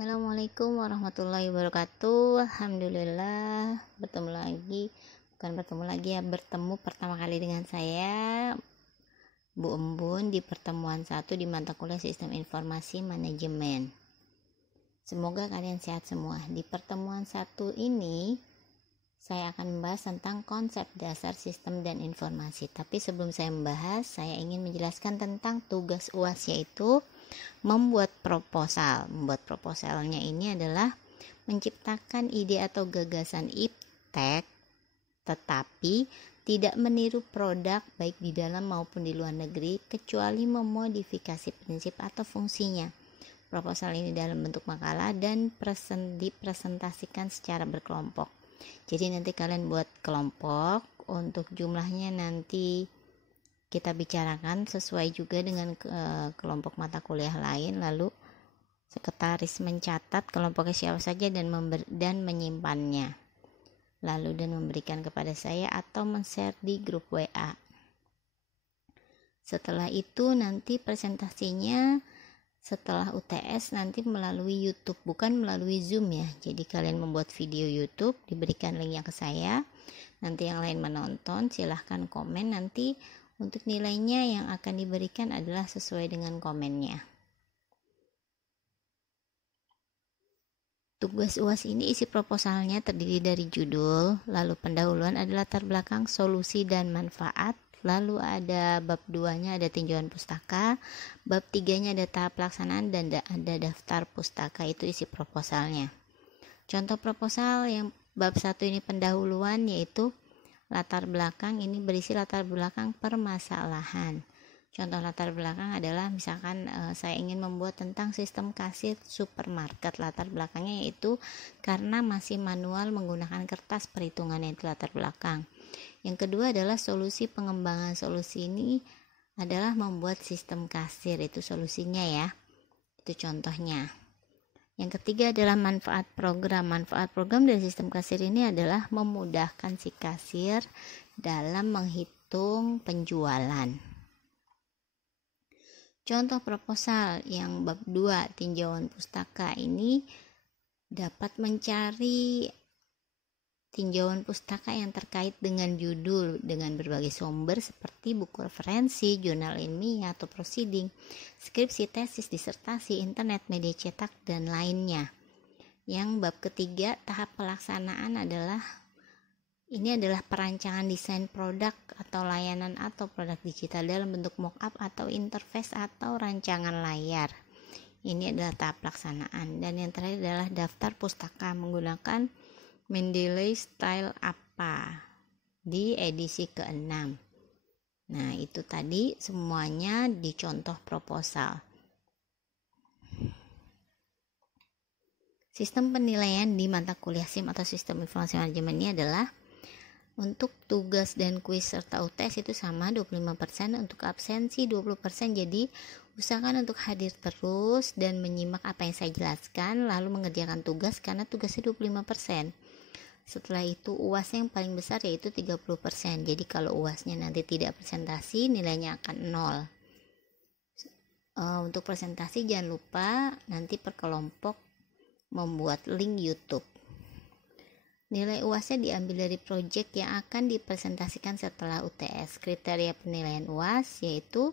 Assalamualaikum warahmatullahi wabarakatuh. Alhamdulillah bertemu pertama kali dengan saya Bu Embun di pertemuan 1 di mata kuliah Sistem Informasi Manajemen. Semoga kalian sehat semua. Di pertemuan 1 ini saya akan membahas tentang konsep dasar sistem dan informasi. Tapi sebelum saya membahas, saya ingin menjelaskan tentang tugas UAS, yaitu membuat proposal. Membuat proposalnya ini adalah menciptakan ide atau gagasan iptek, tetapi tidak meniru produk baik di dalam maupun di luar negeri, kecuali memodifikasi prinsip atau fungsinya. Proposal ini dalam bentuk makalah dan dipresentasikan secara berkelompok. Jadi nanti kalian buat kelompok, untuk jumlahnya nanti kita bicarakan sesuai juga dengan kelompok mata kuliah lain. Lalu sekretaris mencatat kelompoknya siapa saja dan menyimpannya, lalu dan memberikan kepada saya atau men-share di grup WA. Setelah itu nanti presentasinya setelah UTS nanti melalui YouTube, bukan melalui Zoom ya. Jadi kalian membuat video YouTube, diberikan linknya ke saya, nanti yang lain menonton, silahkan komen. Nanti untuk nilainya yang akan diberikan adalah sesuai dengan komennya. Tugas UAS ini isi proposalnya terdiri dari judul, lalu pendahuluan adalah latar belakang, solusi dan manfaat, lalu ada bab 2-nya ada tinjauan pustaka, bab 3-nya ada tahap pelaksanaan, dan ada daftar pustaka. Itu isi proposalnya. Contoh proposal yang bab 1 ini pendahuluan, yaitu latar belakang. Ini berisi latar belakang permasalahan. Contoh latar belakang adalah misalkan saya ingin membuat tentang sistem kasir supermarket. Latar belakangnya yaitu karena masih manual menggunakan kertas perhitungannya, itu latar belakang. Yang kedua adalah solusi pengembangan. Solusi ini adalah membuat sistem kasir, itu solusinya ya. Itu contohnya. Yang ketiga adalah manfaat program. Manfaat program dari sistem kasir ini adalah memudahkan si kasir dalam menghitung penjualan. Contoh proposal yang bab 2 tinjauan pustaka ini dapat mencari tinjauan pustaka yang terkait dengan judul dengan berbagai sumber seperti buku referensi, jurnal ilmiah atau proceeding, skripsi, tesis, disertasi, internet, media cetak, dan lainnya. Yang bab ketiga tahap pelaksanaan ini adalah perancangan desain produk atau layanan atau produk digital dalam bentuk mockup atau interface atau rancangan layar. Ini adalah tahap pelaksanaan. Dan yang terakhir adalah daftar pustaka menggunakan Mendeley Style apa di edisi ke-6. Nah, itu tadi semuanya di contoh proposal. Sistem penilaian di mata kuliah SIM atau Sistem Informasi Manajemen ini adalah untuk tugas dan kuis serta UTS itu sama 25%, untuk absensi 20%. Jadi usahakan untuk hadir terus dan menyimak apa yang saya jelaskan, lalu mengerjakan tugas karena tugasnya 25%. Setelah itu UAS yang paling besar yaitu 30%. Jadi kalau UASnya nanti tidak presentasi, nilainya akan 0. Untuk presentasi jangan lupa nanti per kelompok membuat link YouTube. Nilai UASnya diambil dari proyek yang akan dipresentasikan setelah UTS. Kriteria penilaian UAS yaitu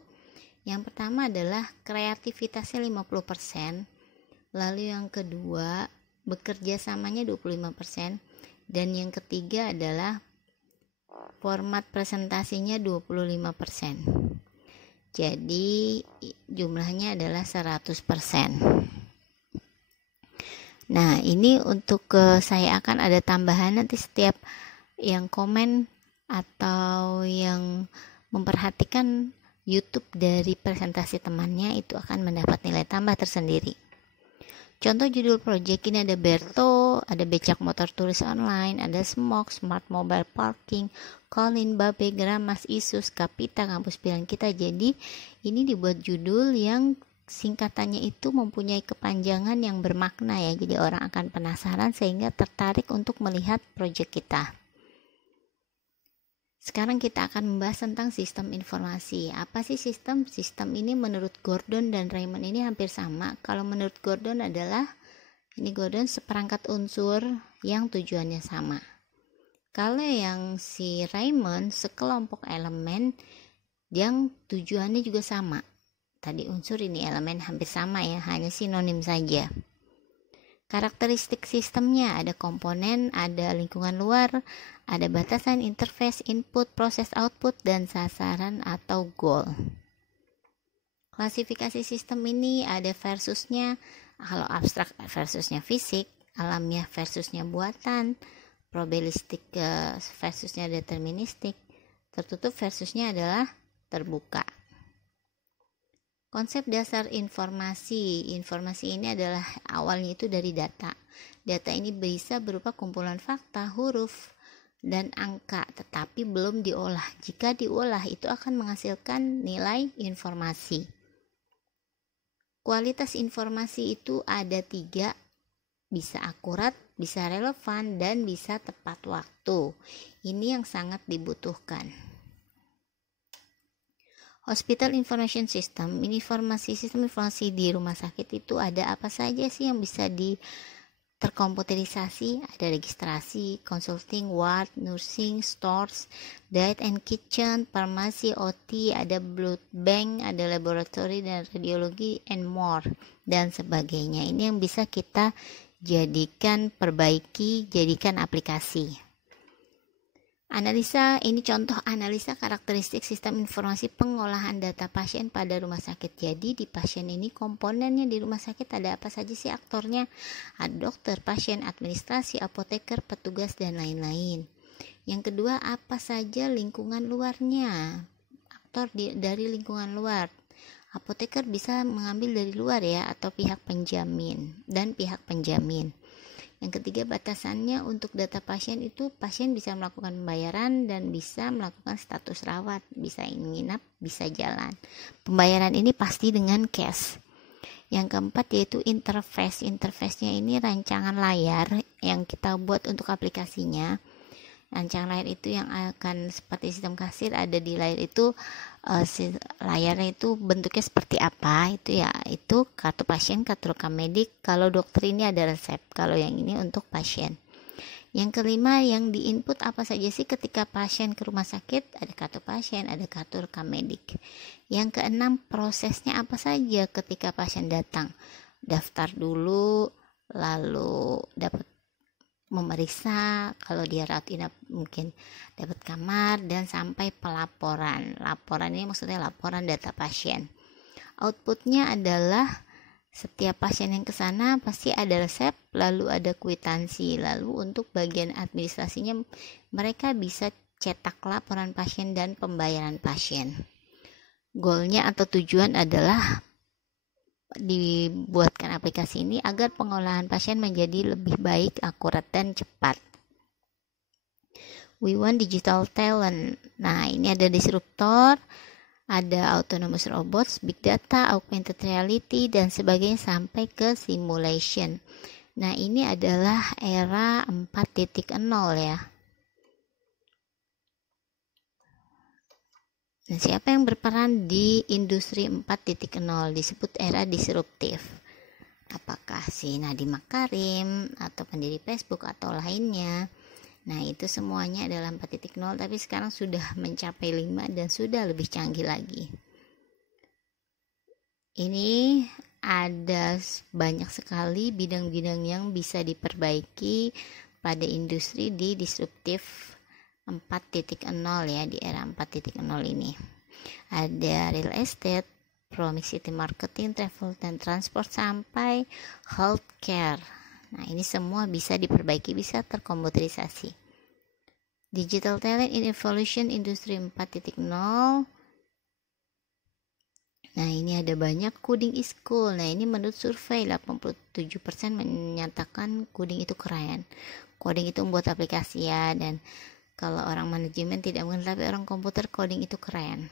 yang pertama adalah kreativitasnya 50%, lalu yang kedua bekerja samanya 25%, dan yang ketiga adalah format presentasinya 25%. Jadi jumlahnya adalah 100%. Nah, ini untuk saya akan ada tambahan nanti setiap yang komen atau yang memperhatikan YouTube dari presentasi temannya itu akan mendapat nilai tambah tersendiri. Contoh judul proyek ini ada Berto, ada becak motor turis online, ada Smok, Smart Mobile Parking, Colin, Babe, Gramas, Isus, Kapita, Kampus Pilihan Kita. Jadi ini dibuat judul yang singkatannya itu mempunyai kepanjangan yang bermakna ya. Jadi orang akan penasaran sehingga tertarik untuk melihat proyek kita. Sekarang kita akan membahas tentang sistem informasi. Apa sih sistem? Sistem ini menurut Gordon dan Raymond ini hampir sama. Kalau menurut Gordon adalah Ini golden seperangkat unsur yang tujuannya sama. Kalau yang si Raymond sekelompok elemen yang tujuannya juga sama. Tadi unsur, ini elemen, hampir sama ya, hanya sinonim saja. Karakteristik sistemnya ada komponen, ada lingkungan luar, ada batasan, interface, input, proses, output, dan sasaran atau goal. Klasifikasi sistem ini ada versusnya, kalau abstrak versusnya fisik, alamiah versusnya buatan, probabilistik versusnya deterministik, tertutup versusnya adalah terbuka. Konsep dasar informasi ini adalah awalnya itu dari data. Data ini bisa berupa kumpulan fakta, huruf, dan angka, tetapi belum diolah. Jika diolah, itu akan menghasilkan nilai informasi. Kualitas informasi itu ada 3, bisa akurat, bisa relevan, dan bisa tepat waktu. Ini yang sangat dibutuhkan. Hospital Information System, sistem informasi di rumah sakit itu ada apa saja sih yang bisa terkomputerisasi? Ada registrasi, consulting, ward, nursing, stores, diet and kitchen, farmasi, OT, ada blood bank, ada laboratory dan radiologi, and more, dan sebagainya. Ini yang bisa kita jadikan aplikasi. Analisa, ini contoh analisa karakteristik sistem informasi pengolahan data pasien pada rumah sakit. Jadi di pasien ini komponennya di rumah sakit ada apa saja sih aktornya? Ada dokter, pasien, administrasi, apoteker, petugas, dan lain-lain. Yang kedua, apa saja lingkungan luarnya? Aktor dari lingkungan luar. Apoteker bisa mengambil dari luar ya, atau pihak penjamin dan pihak penjamin. Yang ketiga, batasannya untuk data pasien itu pasien bisa melakukan pembayaran dan bisa melakukan status rawat, bisa menginap, bisa jalan. Pembayaran ini pasti dengan cash. Yang keempat yaitu interface. Interface-nya ini rancangan layar yang kita buat untuk aplikasinya. Rancangan layar itu yang akan seperti sistem kasir, ada di layar itu layarnya itu bentuknya seperti apa, itu ya, itu kartu pasien, kartu rekam medik. Kalau dokter ini ada resep, kalau yang ini untuk pasien. Yang kelima, yang diinput apa saja sih ketika pasien ke rumah sakit? Ada kartu pasien, ada kartu rekam medik. Yang keenam, prosesnya apa saja ketika pasien datang? Daftar dulu, lalu dapat memeriksa, kalau dia rawat inap mungkin dapat kamar, dan sampai pelaporan. Laporan ini maksudnya laporan data pasien. Outputnya adalah setiap pasien yang ke sana pasti ada resep, lalu ada kwitansi, lalu untuk bagian administrasinya mereka bisa cetak laporan pasien dan pembayaran pasien. Goalnya atau tujuan adalah dibuatkan aplikasi ini agar pengolahan pasien menjadi lebih baik, akurat, dan cepat. We want digital talent. Nah, ini ada disruptor, ada autonomous robots, big data, augmented reality, dan sebagainya sampai ke simulation. Nah, ini adalah era 4.0 ya. Nah, siapa yang berperan di industri 4.0 disebut era disruptif? Apakah si Nadiem Makarim atau pendiri Facebook atau lainnya? Nah, itu semuanya adalah 4.0, tapi sekarang sudah mencapai 5 dan sudah lebih canggih lagi. Ini ada banyak sekali bidang-bidang yang bisa diperbaiki pada industri di disruptif 4.0 ya, di era 4.0 ini. Ada real estate, proximity marketing, travel dan transport, sampai healthcare. Nah, ini semua bisa diperbaiki, bisa terkomputerisasi. Digital talent in evolution industry 4.0. Nah, ini ada banyak coding is cool. Nah, ini menurut survei 87% menyatakan coding itu keren. Coding itu membuat aplikasi ya, dan kalau orang manajemen tidak mungkin, tapi orang komputer coding itu keren.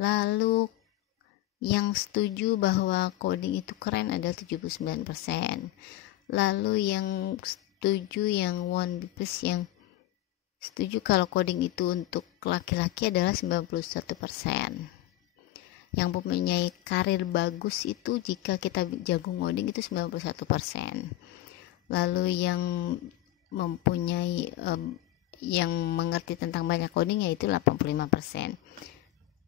Lalu yang setuju bahwa coding itu keren adalah 79%. Lalu yang setuju, yang yang setuju kalau coding itu untuk laki-laki adalah 91%. yang mempunyai karir bagus itu jika kita jago ngoding itu 91%. Lalu yang mempunyai yang mengerti tentang banyak coding yaitu 85%.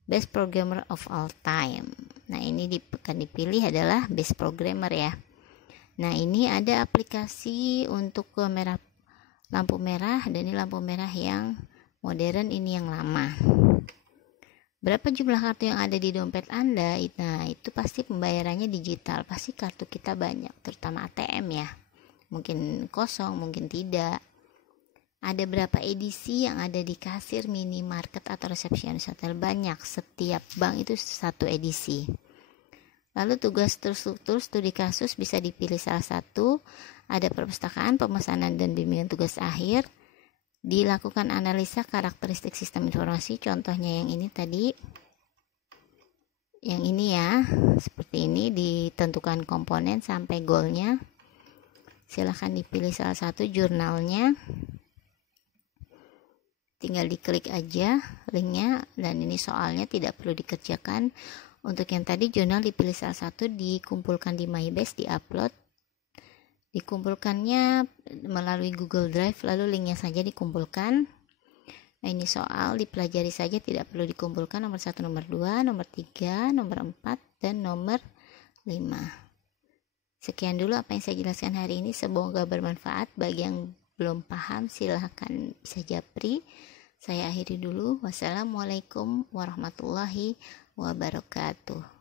Best programmer of all time. Nah, ini akan dipilih adalah best programmer ya. Nah, ini ada aplikasi untuk lampu merah, dan ini lampu merah yang modern, ini yang lama. Berapa jumlah kartu yang ada di dompet Anda? Nah, itu pasti pembayarannya digital, pasti kartu kita banyak, terutama ATM ya. Mungkin kosong, mungkin tidak. Ada berapa edisi yang ada di kasir, minimarket, atau resepsionis hotel? Banyak, setiap bank itu satu edisi. Lalu tugas terstruktur studi kasus bisa dipilih salah satu. Ada perpustakaan, pemesanan, dan bimbingan tugas akhir. Dilakukan analisa karakteristik sistem informasi, contohnya yang ini tadi, yang ini ya, seperti ini. Ditentukan komponen sampai goalnya. Silahkan dipilih salah satu. Jurnalnya tinggal diklik aja linknya, dan ini soalnya tidak perlu dikerjakan. Untuk yang tadi jurnal dipilih salah satu, dikumpulkan di MyBase, diupload. Dikumpulkannya melalui Google Drive, lalu linknya saja dikumpulkan. Nah, ini soal dipelajari saja, tidak perlu dikumpulkan nomor 1, nomor 2, nomor 3, nomor 4, dan nomor 5. Sekian dulu apa yang saya jelaskan hari ini, semoga bermanfaat. Bagi yang belum paham silahkan bisa japri. Saya akhiri dulu. Wassalamualaikum warahmatullahi wabarakatuh.